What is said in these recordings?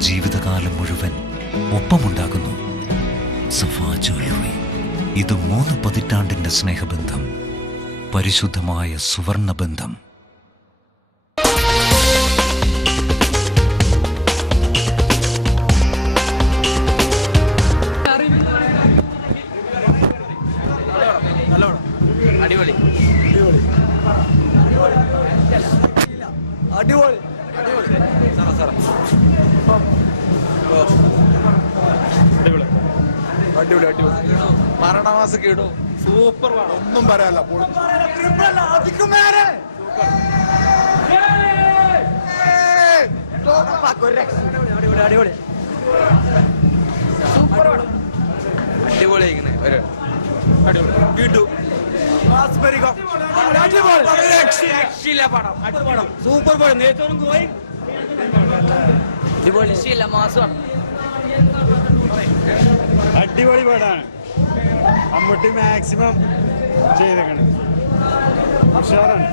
ജീവിതകാലം മുഴുവൻ ഒപ്പമുണ്ടാകുന്നു. സഫ ജ്വല്ലറി ഇത് മൂന്ന് പതിറ്റാണ്ടിന്റെ സ്നേഹബന്ധം പരിശുദ്ധമായ സുവർണ ബന്ധം അടിപൊളി. അടിപൊളി. അടിപൊളി അടിപൊളി മരണമാസൊക്കെ ഇടും. സൂപ്പർ ഒന്നും പറയാല്ല അടിപൊളി അടിപൊളി സൂപ്പർ അടിപൊളി. ഇങ്ങനെ ഒരു അടിപൊളി. കിട്ടു. സൂപ്പർ പടം. നേരത്തോളം പോയി. രക്ഷയില്ല മാസമാണ് അടിപൊളി പാടാണ്. മമ്മൂട്ടി മാക്സിമം ചെയ്തേക്കണ്. ഉഷാറാണ്.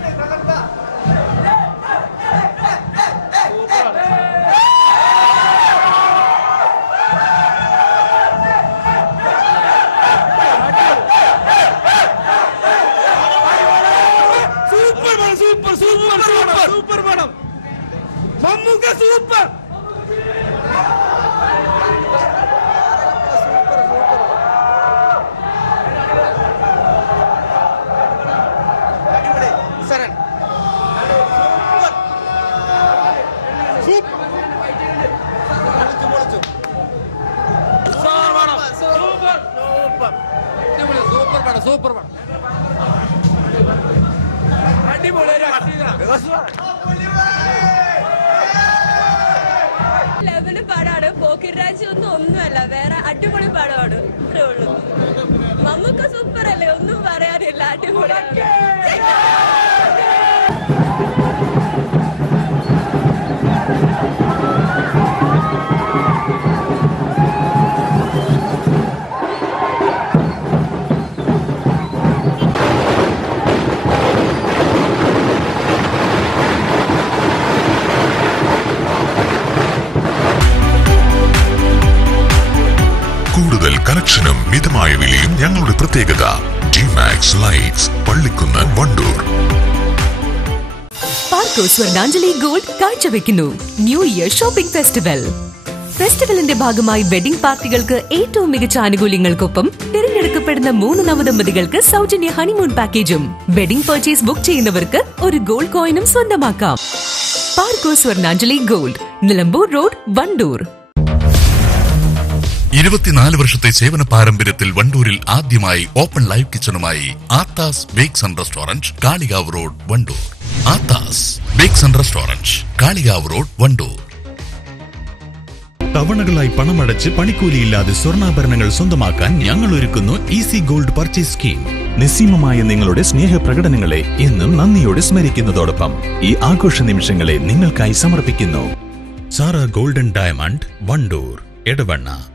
Super super super super super പടം. മമ്മൂക്ക സൂപ്പർ. സൂപ്പർ പടം. സൂപ്പർ പടം. അടിപൊളി ഒന്നും ഒന്നുമല്ല വേറെ അടിപൊളി പടമാണ്. ഇത്രേ ഉള്ളൂ. മമ്മൂക്ക സൂപ്പർ അല്ലേ? ഒന്നും പറയാനില്ല. അടിപൊളിയാണ്. കണക്ഷനും മിതമായ വിലയും ഞങ്ങളുടെ പ്രത്യേകത. Gmax lights Pallikkunnu Wandoor. Parco Swarnanjali gold കാഴ്ചവെക്കുന്നു. ന്യൂ ഇയർ ഷോപ്പിംഗ് ഫെസ്റ്റിവൽ ഫെസ്റ്റിവലിന്റെ ഭാഗമായി വെഡിംഗ് പാർട്ടികൾക്ക് ഏറ്റവും മികച്ച ആനുകൂല്യങ്ങൾക്കൊപ്പം തിരഞ്ഞെടുക്കപ്പെടുന്ന മൂന്ന് നവദമ്പതികൾക്ക് സൗജന്യ ഹണിമൂൺ പാക്കേജും വെഡിംഗ് പർച്ചേസ് ബുക്ക് ചെയ്യുന്നവർക്ക് ഒരു ഗോൾഡ് കോയിനും സ്വന്തമാക്കാം. Parco Swarnanjali gold Nilambur road Wandoor. ഇരുപത്തിനാല് വർഷത്തെ സേവന പാരമ്പര്യത്തിൽ വണ്ടൂരിൽ ആദ്യമായി open live കിച്ചണുമായി Aathas bakes and restaurant Kalikavu road Wandoor. Aathas bakes and restaurant Kalikavu road Wandoor. തവണകളായി പണമടച്ച് പണിക്കൂലിയില്ലാതെ സ്വർണാഭരണങ്ങൾ സ്വന്തമാക്കാൻ ഞങ്ങൾ ഒരുക്കുന്നു ഈസി ഗോൾഡ് പർച്ചേസ് സ്കീം. നിസ്സീമമായ നിങ്ങളുടെ സ്നേഹ പ്രകടനങ്ങളെ എന്നും നന്ദിയോടെ സ്മരിക്കുന്നതോടൊപ്പം ഈ ആഘോഷ നിമിഷങ്ങളെ നിങ്ങൾക്കായി സമർപ്പിക്കുന്നു. Sara golden diamond Wandoor Edavanna.